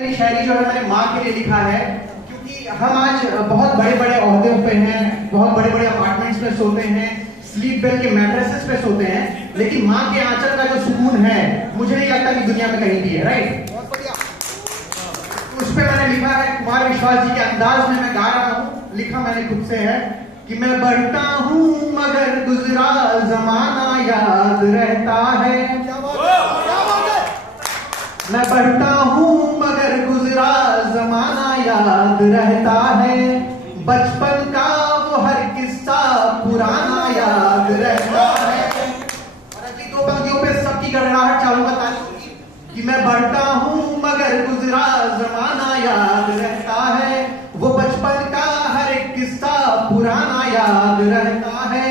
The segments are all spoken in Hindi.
मेरी शायरी जो है मैंने माँ के लिए लिखा है, क्योंकि हम आज बहुत बड़े बड़े ओहदों पे हैं, बहुत बड़े बड़े अपार्टमेंट्स में सोते हैं, स्लीप बेल के मैट्रेसेस पे सोते हैं, लेकिन माँ के आंचल का जो सुकून है मुझे नहीं लगता कि दुनिया में कहीं भी है। राइट, उस पे मैंने लिखा है, कुमार विश्वास जी के अंदाज में मैं गा रहा हूँ। लिखा मैंने खुद से है कि मैं बढ़ता हूँ मगर गुजरा जमाना याद रहता है। मैं बढ़ता हूँ मगर गुजरा जमाना याद रहता है। बचपन का वो हर किस्सा पुराना याद रहता है। और अगली दो पंक्तियों पे सबकी गड़गड़ाहट चालू बतानी होगी कि मैं बढ़ता हूँ मगर गुजरा जमाना याद रहता है। वो बचपन का हर एक किस्सा पुराना याद रहता है।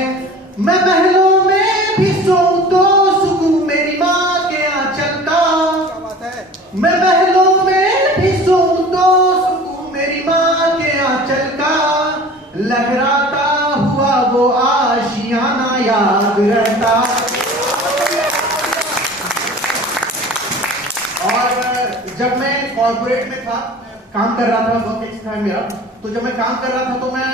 मैं महलों में भी सोऊं तो सुकून मेरी माँ के आंचल का। मैं महलों में भी सोऊं तो सुकून मेरी माँ के आंचल का। लहराता हुआ वो आशियाना याद रहता। और जब मैं कॉर्पोरेट में था, काम कर रहा था, वर्क एक्स था मेरा, तो जब मैं काम कर रहा था तो मैं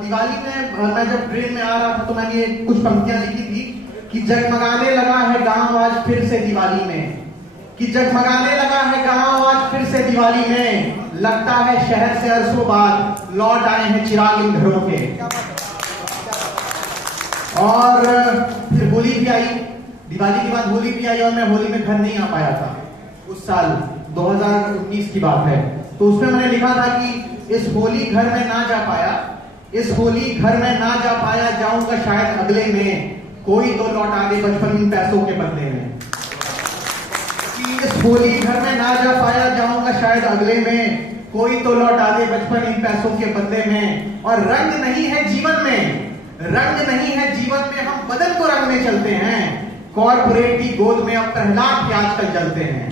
दिवाली में मैं जब ट्रेन में आ रहा था तो मैंने ये कुछ पंक्तियां लिखी थी कि जगमगाने लगा है गांव आज फिर से दिवाली में। कि जगमगाने लगा है गांव आज फिर से दिवाली में। लगता है शहर से अरसों बाद लौट आए हैं चिराग इन घरों के। और फिर होली भी आई, दिवाली के बाद होली भी आई और मैं होली में घर नहीं आ पाया था उस साल, 2019 की बात है। तो उसमें मैंने लिखा था कि इस होली घर में ना जा पाया, इस होली घर में ना जा पाया, जाऊंगा शायद अगले में, कोई तो लौट आ गए बचपन इन पैसों के बदले में। कि इस होली घर में ना जा पाया, जाऊंगा शायद अगले में, कोई तो लौट आ गए बचपन इन पैसों के बदले में। और रंग नहीं है जीवन में, रंग नहीं है जीवन में, हम बदन को रंगने चलते हैं। कॉर्पोरेट की गोद में अब प्रहलाद भी आजकल जलते हैं।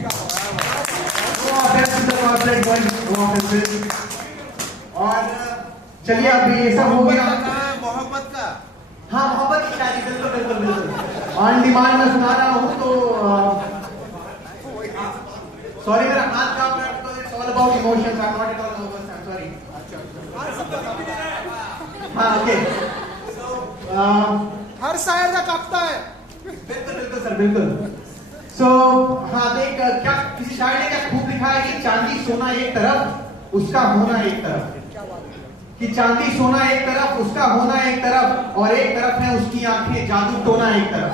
और चलिए अब ये सब हो गया मोहब्बत का। हाँ, मोहब्बत की शायरी, बिल्कुल बिल्कुल बिल्कुल ऑन डिमांड में सुना रहा हूँ। तो सॉरी मेरा हाथ कांप रहा है, तो it's all about emotions, I am not at all nervous, I am sorry. हाँ ओके, हर शायर का कांपता है। बिल्कुल बिल्कुल सर, बिल्कुल। सो हाँ देख, क्या किसी शायर ने क्या खूब लिखा है कि चांदी सोना एक तरफ, उसका होना एक तरफ। कि चांदी सोना एक तरफ, उसका होना एक तरफ, और एक तरफ है उसकी आंखें जादू टोना एक तरफ।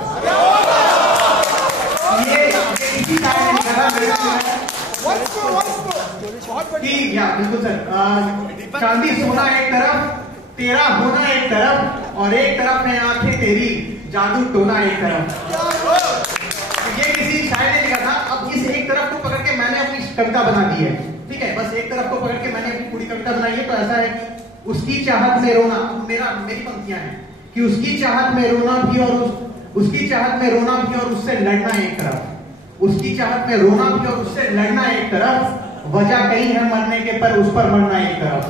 ये किसी शायर ने लिखा था, मेरे को है कि या बिल्कुल सर, चांदी सोना एक तरफ, तेरा होना एक तरफ, और एक तरफ है आंखें तेरी जादू टोना एक तरफ। ये किसी शायर ने लिखा था। अब इस एक तरफ को पकड़ के मैंने अपनी कविता बना दी है, ठीक है, बस एक तरफ को पकड़ के मैंने अपनी पूरी कविता बनाई है। तो ऐसा है कि उसकी चाहत में रोना, मेरी पंक्तियां हैं कि उसकी चाहत में रोना भी और उसकी चाहत में रोना भी और उससे लड़ना एक तरफ, उसकी चाहत में रोना भी और उससे लड़ना एक तरफ, वजह कहीं है मरने के पर उस पर मरना एक तरफ।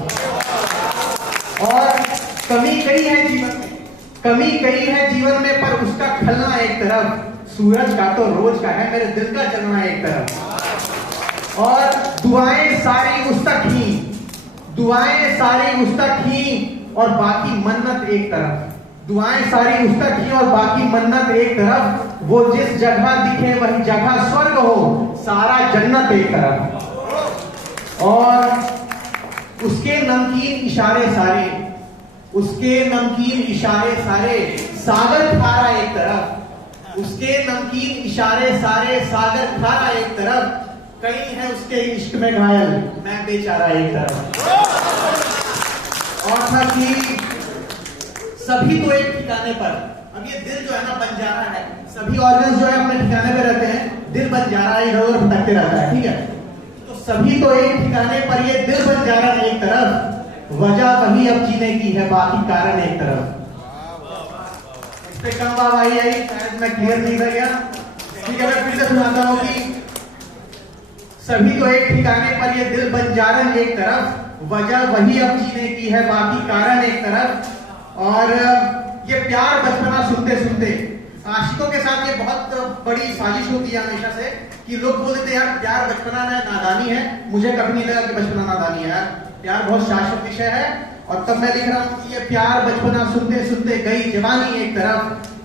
और कमी कहीं है जीवन में, कमी कहीं है जीवन में, पर उसका खलना एक तरफ, सूरज का तो रोज का है मेरे दिल का जलना एक तरफ। और दुआएं सारी उस तक ही, दुआएं सारी उस तक ही, और बाकी मन्नत एक तरफ, दुआएं सारी उस तक ही और बाकी मन्नत एक तरफ। वो जिस जगह दिखे वही जगह स्वर्ग हो, सारा जन्नत एक तरफ। और उसके नमकीन इशारे सारे, उसके नमकीन इशारे सारे, सागर खारा एक तरफ, उसके नमकीन इशारे सारे, सागर खारा एक तरफ, कहीं है उसके इश्क में घायल, मैं बेचारा एक तरफ। और था कि सभी तो एक ठिकाने पर, अब ये दिल जो है ना बंजारा है, सभी ऑर्गन्स जो है अपने ठिकाने पे रहते हैं, दिल बंजारा इधर उधर भटकते रहता है, ठीक है। तो सभी तो एक ठिकाने पर, ये दिल बंजारा एक तरफ, वजह वही अब जीने की है, बाकी कारण एक तरफ। इस पे कम वाहवाही आई, शायद मैं क्लियर नहीं कर गया, ठीक है। मैं फिर से सुनाता हूँ कि सभी तो एक ठिकाने पर, ये दिल बंजारन एक तरफ, वजह वही अब जीने की है, बाकी कारण एक तरफ। और ये प्यार बचपना सुनते सुनते, आशिकों के साथ ये बहुत बड़ी साजिश होती है हमेशा से कि लोग बोलते थे यार प्यार बचपना में नादानी है। मुझे कभी नहीं लगा कि बचपना नादानी है यार, प्यार बहुत शाश्वत विषय है। और तब मैं लिख रहा हूँ कि ये प्यार बचपना सुनते सुनते गई जवानी एक तरफ,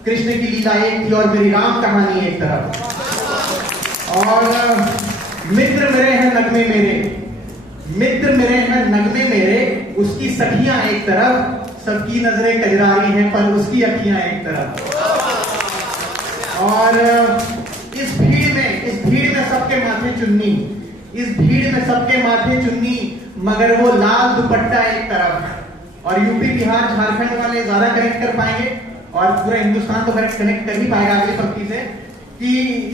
कृष्ण की लीला एक थी और मेरी राम कहानी एक तरफ। और मित्र मेरे हैं नगमे मेरे, मित्र मेरे हैं नगमे मेरे, उसकी सखियां एक तरफ, सबकी नजरें कजरारी हैं पर उसकी अखियां एक तरफ। और इस भीड़ में सबके माथे चुन्नी, इस भीड़ में सबके माथे चुन्नी, मगर वो लाल दुपट्टा एक तरफ। और यूपी बिहार झारखंड वाले ज्यादा कनेक्ट कर पाएंगे और पूरा हिंदुस्तान तो कनेक्ट कर ही पाएगा अगली पंक्ति से कि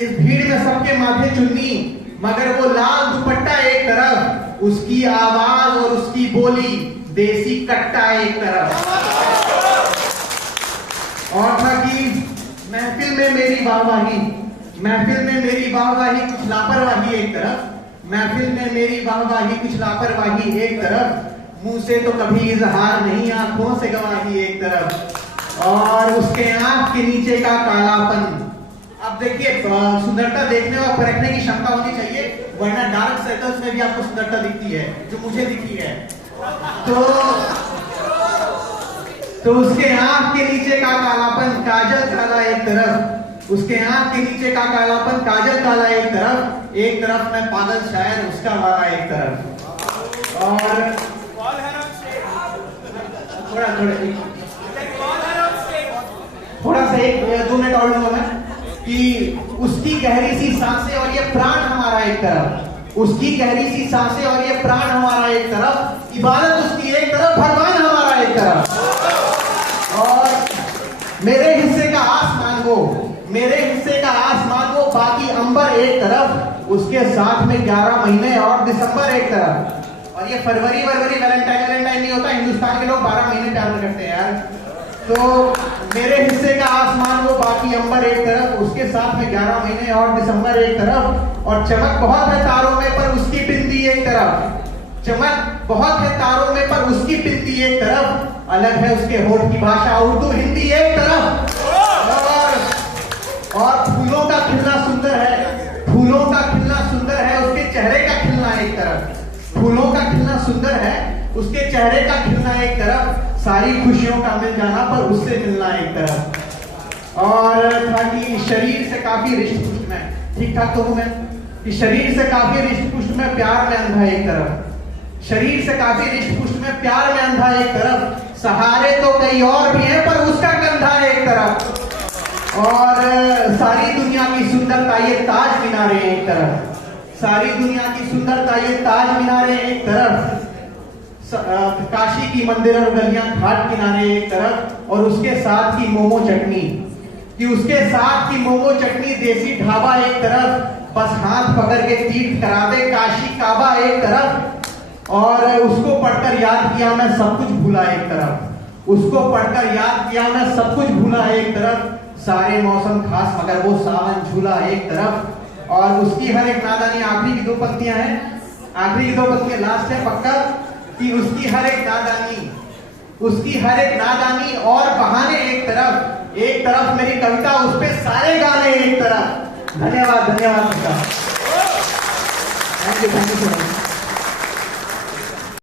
इस भीड़ में सबके माथे चुन्नी, मगर वो लाल दुपट्टा एक तरफ, उसकी आवाज और उसकी बोली देसी कट्टा एक तरफ। और था कि महफिल में मेरी वाहवाही, महफिल में मेरी वाहवाही कुछ लापरवाही एक तरफ, महफिल में मेरी वाहवाही कुछ लापरवाही एक तरफ, मुंह से तो कभी इजहार नहीं आंखों से गवाही एक तरफ। और उसके आंख के नीचे का कालापन। अब देखिए सुंदरता देखने और परखने की क्षमता होनी चाहिए, वरना डार्क सर्कल्स में भी आपको सुंदरता दिखती है जो मुझे दिखी है। तो उसके आंख के नीचे का कालापन काजल काला एक तरफ, उसके आंख के नीचे का कालापन काजल काला एक तरफ मैं पागल शायर उसका वाला एक तरफ। और थोड़ा सा 1-2 मिनट और लूंगा मैं कि उसकी गहरी सी सांसें और ये प्राण हमारा एक तरफ, उसकी गहरी सी सांसें और ये प्राण हमारा एक तरफ, इबादत उसकी एक तरफ, भगवान हमारा एक तरफ। और मेरे हिस्से का आसमान वो, मेरे हिस्से का आसमान वो, बाकी अंबर एक तरफ, उसके साथ में 11 महीने और दिसंबर एक तरफ। और ये फरवरी वैलेंटाइन नहीं होता, हिंदुस्तान के लोग 12 महीने प्यार करते हैं यार। तो मेरे हिस्से का आसमान वो, बाकी अंबर एक तरफ, उसके साथ में 11 महीने और दिसंबर एक तरफ। और चमक बहुत है तारों में पर उसकी बिंदी एक तरफ, चमक बहुत है तारों में पर उसकी बिंदी एक तरफ, अलग है उसके होठ की भाषा उर्दू हिंदी एक तरफ। और फूलों का खिलना सुंदर है, फूलों का खिलना सुंदर है, उसके चेहरे का खिलना एक तरफ, फूलों का खिलना सुंदर है, उसके चेहरे का खिलना एक तरफ, सारी खुशियों का मिल जाना पर उससे मिलना एक तरफ। और था कि शरीर से काफी रिश्त पुष्ट में, ठीक ठाक तो हूं मैं, कि शरीर से काफी रिश्त पुष्ट में प्यार में अंधा एक तरफ, शरीर से काफी रिश्त पुष्ट में प्यार में अंधा एक तरफ, सहारे तो कई और भी हैं पर उसका कंधा एक तरफ। और सारी दुनिया की सुंदरता ये ताज मीनारे एक तरफ, सारी दुनिया की सुंदरता ये ताज मीनारे एक तरफ, काशी की मंदिर और गलियां घाट किनारे एक तरफ, और उसके साथ की मोमो चटनी, कि उसके साथ की मोमो चटनी देसी ढाबा एक तरफ, बस हाथ पकड़ के तीर्थ करा दे काशी काबा एक तरफ। और उसको पढ़कर याद किया मैं सब कुछ भूला एक तरफ, उसको पढ़कर याद किया मैं सब कुछ भूला एक तरफ, सारे मौसम खास मगर वो सावन झूला एक तरफ। और उसकी हर एक नादानी, आखिरी की 2 पंक्तियां हैं, आखिरी की 2 पंक्तियां लास्ट है पक्का, कि उसकी हर एक नादानी, उसकी हर एक नादानी और बहाने एक तरफ मेरी कविता, उस पे सारे गाने एक तरफ। धन्यवाद, धन्यवाद। Thank you so much.